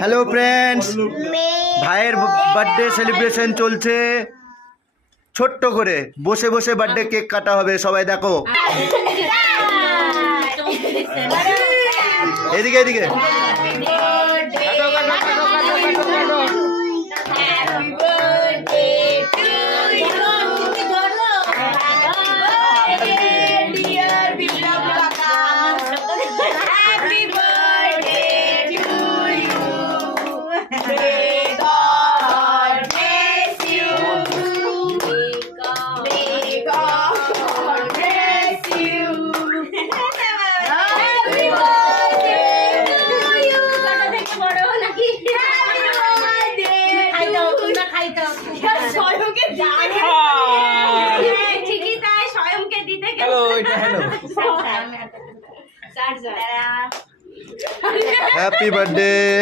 Hello friends, ভাইয়ের birthday celebration চলছে ছোট্ট করে। বসে বসে বার্থডে কেক কাটা হবে, সবাই দেখো। এদিকে এদিকে হ্যাপি বার্থডে।